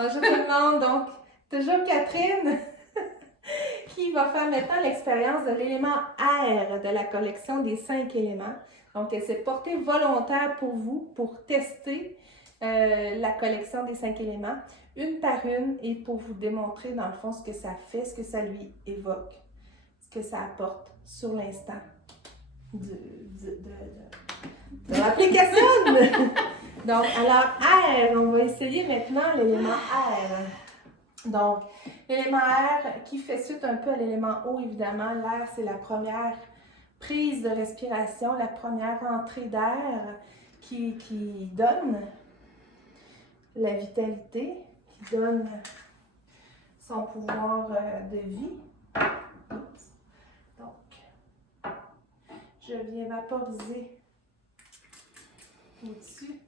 Bonjour tout le monde. Donc, toujours Catherine qui va faire maintenant l'expérience de l'élément air de la collection des 5 éléments. Donc, elle s'est portée volontaire pour vous, pour tester la collection des 5 éléments, une par une, et pour vous démontrer dans le fond ce que ça fait, ce que ça lui évoque, ce que ça apporte sur l'instant de l'application. Donc, alors, air, on va essayer maintenant l'élément air. Donc, l'élément air qui fait suite un peu à l'élément eau, évidemment. L'air, c'est la première prise de respiration, la première entrée d'air qui donne la vitalité, qui donne son pouvoir de vie. Donc, je viens vaporiser au-dessus.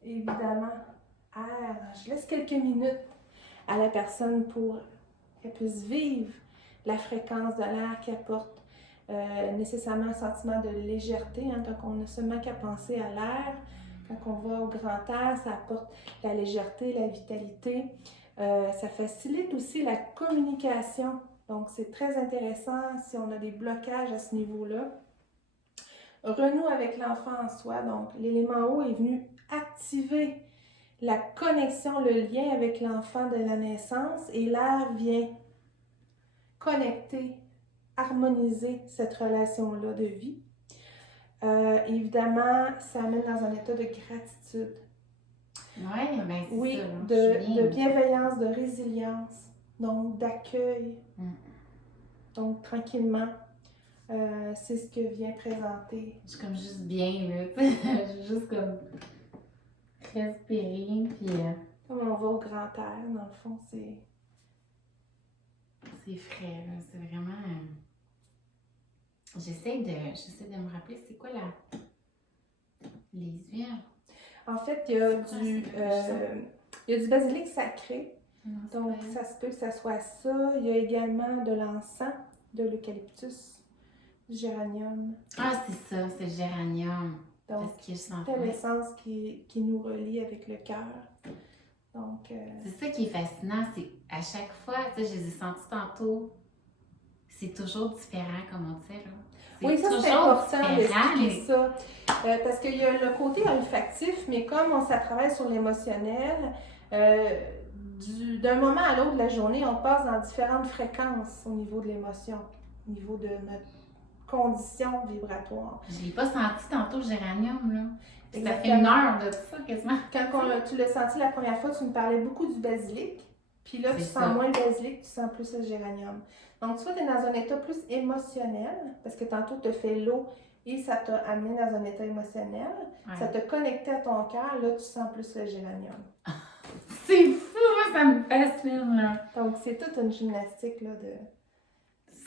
Évidemment, air. Je laisse quelques minutes à la personne pour qu'elle puisse vivre la fréquence de l'air qui apporte nécessairement un sentiment de légèreté. Hein, quand on n'a seulement qu'à penser à l'air, quand on va au grand air, ça apporte la légèreté, la vitalité. Ça facilite aussi la communication. Donc, c'est très intéressant si on a des blocages à ce niveau-là. Renoue avec l'enfant en soi. Donc, l'élément eau est venu activer la connexion, le lien avec l'enfant de la naissance, et l'air vient connecter, harmoniser cette relation-là de vie. Évidemment, ça amène dans un état de gratitude. Ouais, ben c'est oui, ça. de bienveillance, de résilience, donc d'accueil. Donc, tranquillement, c'est ce que vient présenter. Je suis comme juste bien, là. Je suis juste comme respirer, puis Comme on va au grand air, dans le fond, c'est... c'est frais, là. C'est vraiment... J'essaie de me rappeler, c'est quoi les huiles? En fait, il y a du basilic sacré. Non, Donc, ça se peut que ça soit ça. Il y a également de l'encens, de l'eucalyptus, du géranium. Ah, c'est ça, c'est le géranium. Donc, c'est l'essence qui nous relie avec le cœur. Donc, c'est ça qui est fascinant, c'est à chaque fois, tu sais, je les ai sentis tantôt, c'est toujours différent, comme on dit, là. Oui, ça c'est important d'expliquer ça. Parce qu'il y a le côté olfactif, mais comme on travaille sur l'émotionnel, d'un moment à l'autre de la journée, on passe dans différentes fréquences au niveau de l'émotion, au niveau de notre condition vibratoire. Je ne l'ai pas senti tantôt, le géranium, là. Exactement. Ça fait une heure de ça, quasiment. Quand tu l'as senti la première fois, tu me parlais beaucoup du basilic. Puis là, tu sens moins le basilic, tu sens plus le géranium. Donc, soit tu es dans un état plus émotionnel, parce que tantôt, tu as fait l'eau et ça t'a amené dans un état émotionnel. Ouais. Ça t'a connecté à ton cœur, là, tu sens plus le géranium. C'est fou, moi, ça me fascine, là. Donc, c'est toute une gymnastique, là, de...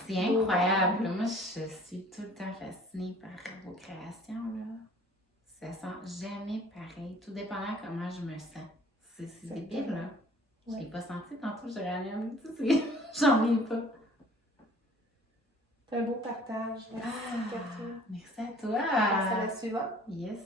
C'est incroyable. Moi, je suis tout le temps fascinée par vos créations, là. Ça sent jamais pareil, tout dépendant comment je me sens. C'est débile, là. Je l'ai pas senti tantôt, le géranium. J'en ai pas. C'est un beau partage. Merci, Catherine. Merci à toi. On passe à la suivante. Yes.